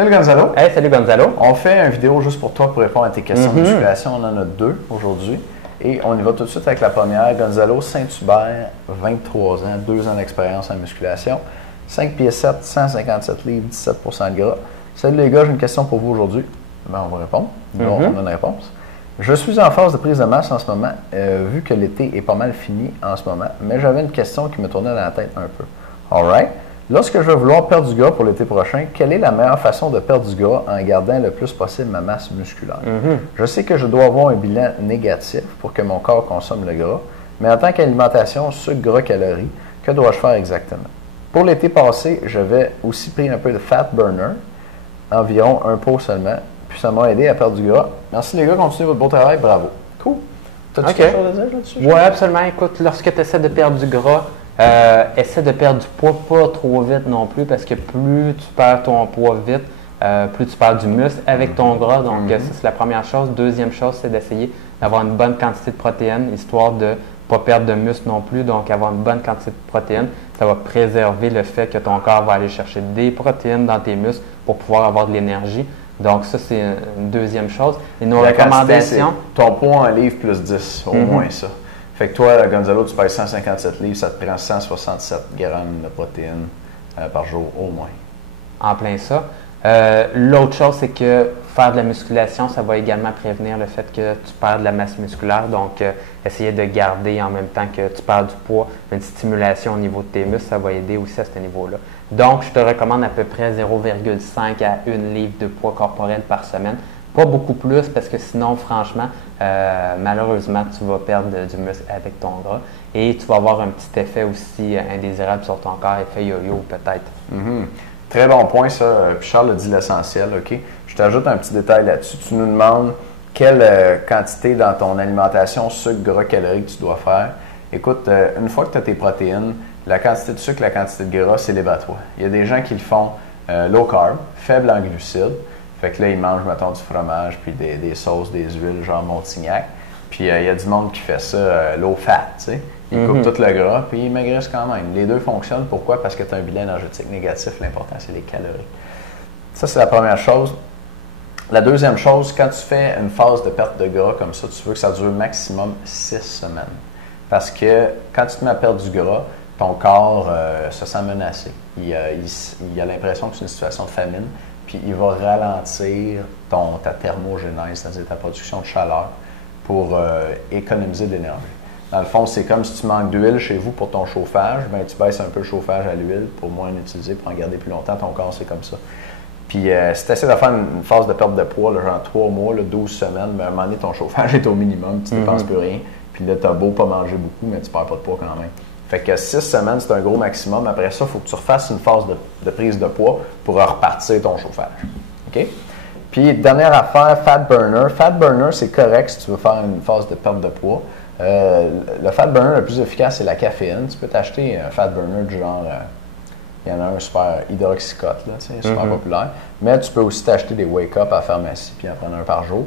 Salut Gonzalo. Hey, salut Gonzalo. On fait une vidéo juste pour toi pour répondre à tes questions de musculation. On en a deux aujourd'hui. Et on y va tout de suite avec la première. Gonzalo Saint-Hubert, 23 ans, 2 ans d'expérience en musculation. 5 pieds 7, 157 livres, 17 de gras. Salut les gars, j'ai une question pour vous aujourd'hui. Ben, on va répondre. Non, on a une réponse. Je suis en phase de prise de masse en ce moment, vu que l'été est pas mal fini en ce moment, mais j'avais une question qui me tournait dans la tête un peu. Alright. Lorsque je vais vouloir perdre du gras pour l'été prochain, quelle est la meilleure façon de perdre du gras en gardant le plus possible ma masse musculaire? Je sais que je dois avoir un bilan négatif pour que mon corps consomme le gras, mais en tant qu'alimentation, sucre, gras, calories, que dois-je faire exactement? Pour l'été passé, j'avais aussi pris un peu de fat burner, environ un pot seulement, puis ça m'a aidé à perdre du gras. Merci les gars, continuez votre beau travail, bravo. Cool. T'as-tu quelque chose à dire là-dessus? Oui, absolument. Écoute, lorsque tu essaies de perdre du gras, essaie de perdre du poids pas trop vite non plus, parce que plus tu perds ton poids vite, plus tu perds du muscle avec ton gras. Donc, ça, c'est la première chose. Deuxième chose, c'est d'essayer d'avoir une bonne quantité de protéines, histoire de ne pas perdre de muscle non plus. Donc, avoir une bonne quantité de protéines, ça va préserver le fait que ton corps va aller chercher des protéines dans tes muscles pour pouvoir avoir de l'énergie. Donc, ça, c'est une deuxième chose. Et nos recommandations. Ton poids en livre plus 10, au moins ça. Fait que toi, Gonzalo, tu pèses 157 livres, ça te prend 167 grammes de protéines par jour, au moins. En plein ça. L'autre chose, c'est que faire de la musculation, ça va également prévenir le fait que tu perds de la masse musculaire. Donc, essayer de garder en même temps que tu perds du poids, une stimulation au niveau de tes muscles, ça va aider aussi à ce niveau-là. Donc, je te recommande à peu près 0,5 à 1 livre de poids corporel par semaine. Pas beaucoup plus parce que sinon, franchement, malheureusement, tu vas perdre du muscle avec ton gras et tu vas avoir un petit effet aussi indésirable sur ton corps, effet yo-yo peut-être. Très bon point ça. Puis Charles a dit l'essentiel, OK? Je t'ajoute un petit détail là-dessus. Tu nous demandes quelle quantité dans ton alimentation, sucre, gras, calories que tu dois faire. Écoute, une fois que tu as tes protéines, la quantité de sucre, la quantité de gras, c'est libre-à-toi. Il y a des gens qui le font low carb, faible en glucides. Fait que là, ils mangent, mettons, du fromage, puis des sauces, des huiles, genre Montignac. Puis il y a du monde qui fait ça low fat, tu sais. Ils coupent tout le gras, puis ils maigrissent quand même. Les deux fonctionnent. Pourquoi? Parce que tu as un bilan énergétique négatif. L'important, c'est les calories. Ça, c'est la première chose. La deuxième chose, quand tu fais une phase de perte de gras comme ça, tu veux que ça dure maximum 6 semaines. Parce que quand tu te mets à perdre du gras, ton corps se sent menacé. Il a l'impression que c'est une situation de famine. Puis il va ralentir ta thermogénèse, c'est-à-dire ta production de chaleur, pour économiser de l'énergie. Dans le fond, c'est comme si tu manques d'huile chez vous pour ton chauffage, bien, tu baisses un peu le chauffage à l'huile pour moins en utiliser, pour en garder plus longtemps. Ton corps, c'est comme ça. Puis si tu essaies de faire une phase de perte de poids, là, genre 3 mois, là, 12 semaines, bien, à un moment donné, ton chauffage est au minimum, tu ne dépenses plus rien. Puis là, tu as beau pas manger beaucoup, mais tu ne perds pas de poids quand même. Fait que 6 semaines, c'est un gros maximum. Après ça, il faut que tu refasses une phase de prise de poids pour repartir ton chauffage. OK? Puis, dernière affaire, fat burner. Fat burner, c'est correct si tu veux faire une phase de perte de poids. Le fat burner le plus efficace, c'est la caféine. Tu peux t'acheter un fat burner du genre, il y en a un super hydroxycote, là, c'est super populaire. Mais tu peux aussi t'acheter des wake-up à la pharmacie puis en prendre un par jour.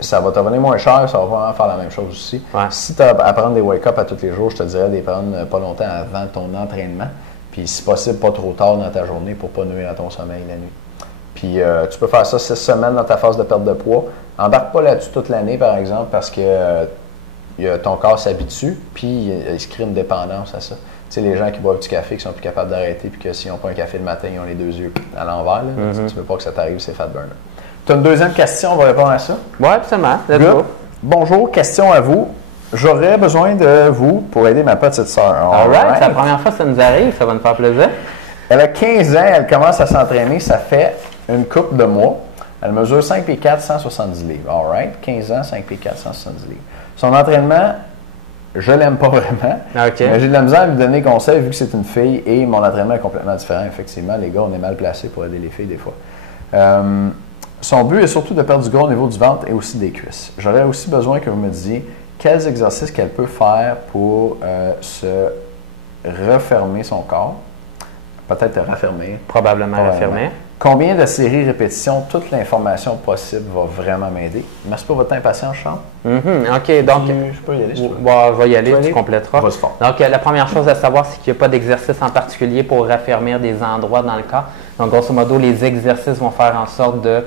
Ça va te revenir moins cher, ça va vraiment faire la même chose aussi. Ouais. Si tu as à prendre des wake-up à tous les jours, je te dirais de les prendre pas longtemps avant ton entraînement. Puis si possible, pas trop tard dans ta journée pour ne pas nuire à ton sommeil la nuit. Puis tu peux faire ça 6 semaines dans ta phase de perte de poids. Embarque pas là-dessus toute l'année, par exemple, parce que ton corps s'habitue, puis il se crée une dépendance à ça. Tu sais, les gens qui boivent du café, qui sont plus capables d'arrêter, puis que s'ils n'ont pas un café le matin, ils ont les 2 yeux à l'envers. Tu ne veux pas que ça t'arrive, c'est fat burner. Tu as une deuxième question, on va répondre à ça? Oui, absolument. Bonjour, question à vous. J'aurais besoin de vous pour aider ma petite sœur. Alright, c'est la première fois que ça nous arrive, ça va nous faire plaisir. Elle a 15 ans, elle commence à s'entraîner, ça fait une couple de mois. Elle mesure 5 pieds 4, 170 livres. Alright, 15 ans, 5 pieds 4, 170 livres. Son entraînement, je l'aime pas vraiment, mais j'ai de la misère à lui donner conseil vu que c'est une fille et mon entraînement est complètement différent. Effectivement, les gars, on est mal placés pour aider les filles des fois. Son but est surtout de perdre du gras au niveau du ventre et aussi des cuisses. J'aurais aussi besoin que vous me disiez quels exercices qu'elle peut faire pour se refermer son corps Peut-être te raffermir. Probablement raffermir. Combien de séries répétitions, toute l'information possible va vraiment m'aider? Merci pour votre impatience, Charles. OK, donc... Je peux y aller, si tu veux. Bon, va y aller, tu compléteras. Vas-y fort. Donc, la première chose à savoir, c'est qu'il n'y a pas d'exercice en particulier pour raffermir des endroits dans le corps. Donc, grosso modo, les exercices vont faire en sorte de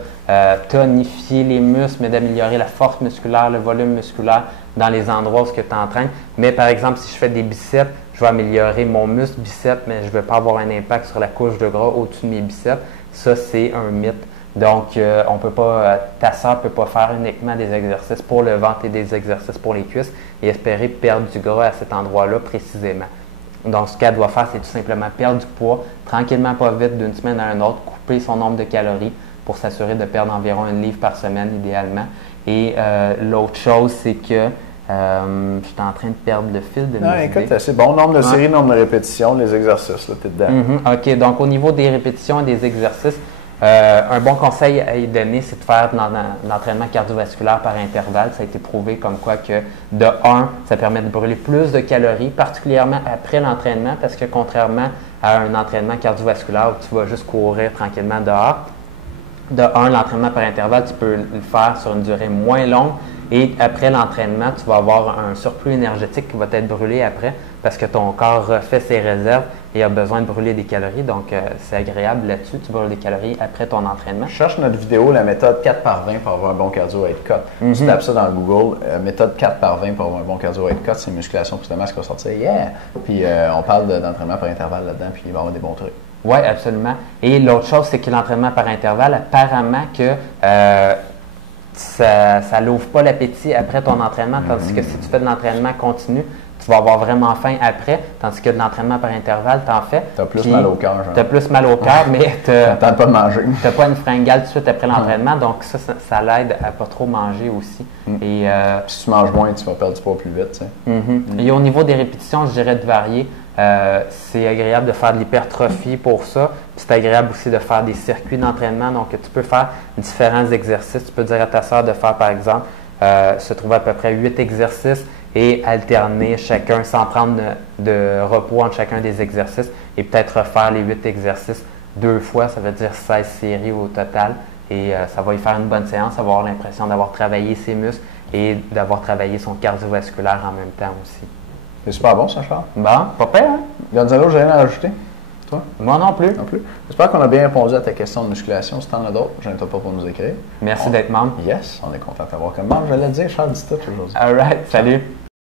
tonifier les muscles, mais d'améliorer la force musculaire, le volume musculaire dans les endroits où tu entraînes. Mais par exemple, si je fais des biceps, je vais améliorer mon muscle biceps, mais je ne vais pas avoir un impact sur la couche de gras au-dessus de mes biceps. Ça, c'est un mythe. Donc, on peut pas, ta sœur ne peut pas faire uniquement des exercices pour le ventre et des exercices pour les cuisses et espérer perdre du gras à cet endroit-là précisément. Donc, ce qu'elle doit faire, c'est tout simplement perdre du poids, tranquillement, pas vite, d'une semaine à une autre, couper son nombre de calories pour s'assurer de perdre environ 1 livre par semaine, idéalement. Et l'autre chose, c'est que je suis en train de perdre le fil de mes idées. Écoute, c'est bon. Nombre de séries, nombre de répétitions, les exercices, là, tu es dedans. OK. Donc, au niveau des répétitions et des exercices, un bon conseil à y donner, c'est de faire de l'entraînement cardiovasculaire par intervalle. Ça a été prouvé comme quoi que, de 1, ça permet de brûler plus de calories, particulièrement après l'entraînement, parce que contrairement à un entraînement cardiovasculaire où tu vas juste courir tranquillement dehors, de 1, l'entraînement par intervalle, tu peux le faire sur une durée moins longue. Et après l'entraînement, tu vas avoir un surplus énergétique qui va être brûlé après parce que ton corps refait ses réserves et a besoin de brûler des calories. Donc, c'est agréable là-dessus. Tu brûles des calories après ton entraînement. Je cherche notre vidéo, la méthode 4x20 pour avoir un bon cardio weight cut. Tu tapes ça dans Google, méthode 4x20 pour avoir un bon cardio weight cut. C'est musculation plus de masse qui va sortir. Yeah! Puis, on parle d'entraînement par intervalle là-dedans, puis il va y avoir des bons trucs. Oui, absolument. Et l'autre chose, c'est que l'entraînement par intervalle, apparemment que ça n'ouvre pas l'appétit après ton entraînement, tandis que si tu fais de l'entraînement continu, tu vas avoir vraiment faim après, tandis que de l'entraînement par intervalle, tu en fais. Tu as plus mal au cœur. Tu as plus mal au cœur, mais tu n'as pas de manger. Tu n'as pas une fringale tout de suite après l'entraînement, donc ça l'aide à pas trop manger aussi. Et, si tu manges moins, tu vas perdre du poids plus vite. Tu sais. Et au niveau des répétitions, je dirais de varier. C'est agréable de faire de l'hypertrophie pour ça. C'est agréable aussi de faire des circuits d'entraînement. Donc, tu peux faire différents exercices. Tu peux dire à ta soeur de faire, par exemple, se trouver à peu près 8 exercices et alterner chacun sans prendre de repos entre chacun des exercices et peut-être refaire les 8 exercices 2 fois. Ça veut dire 16 séries au total. Et ça va y faire une bonne séance. Ça va avoir l'impression d'avoir travaillé ses muscles et d'avoir travaillé son cardiovasculaire en même temps aussi. C'est super bon, ça, Charles. Bon, pas pire, hein? Gonzalo, j'ai rien à rajouter. Toi? Moi non plus. Non plus. J'espère qu'on a bien répondu à ta question de musculation. Si tu en as d'autres, je n'inquiète pas pour nous écrire. Merci d'être membre. Yes, on est content de t'avoir comme membre. Je l'ai dit, Charles dit tout aujourd'hui. All right, salut.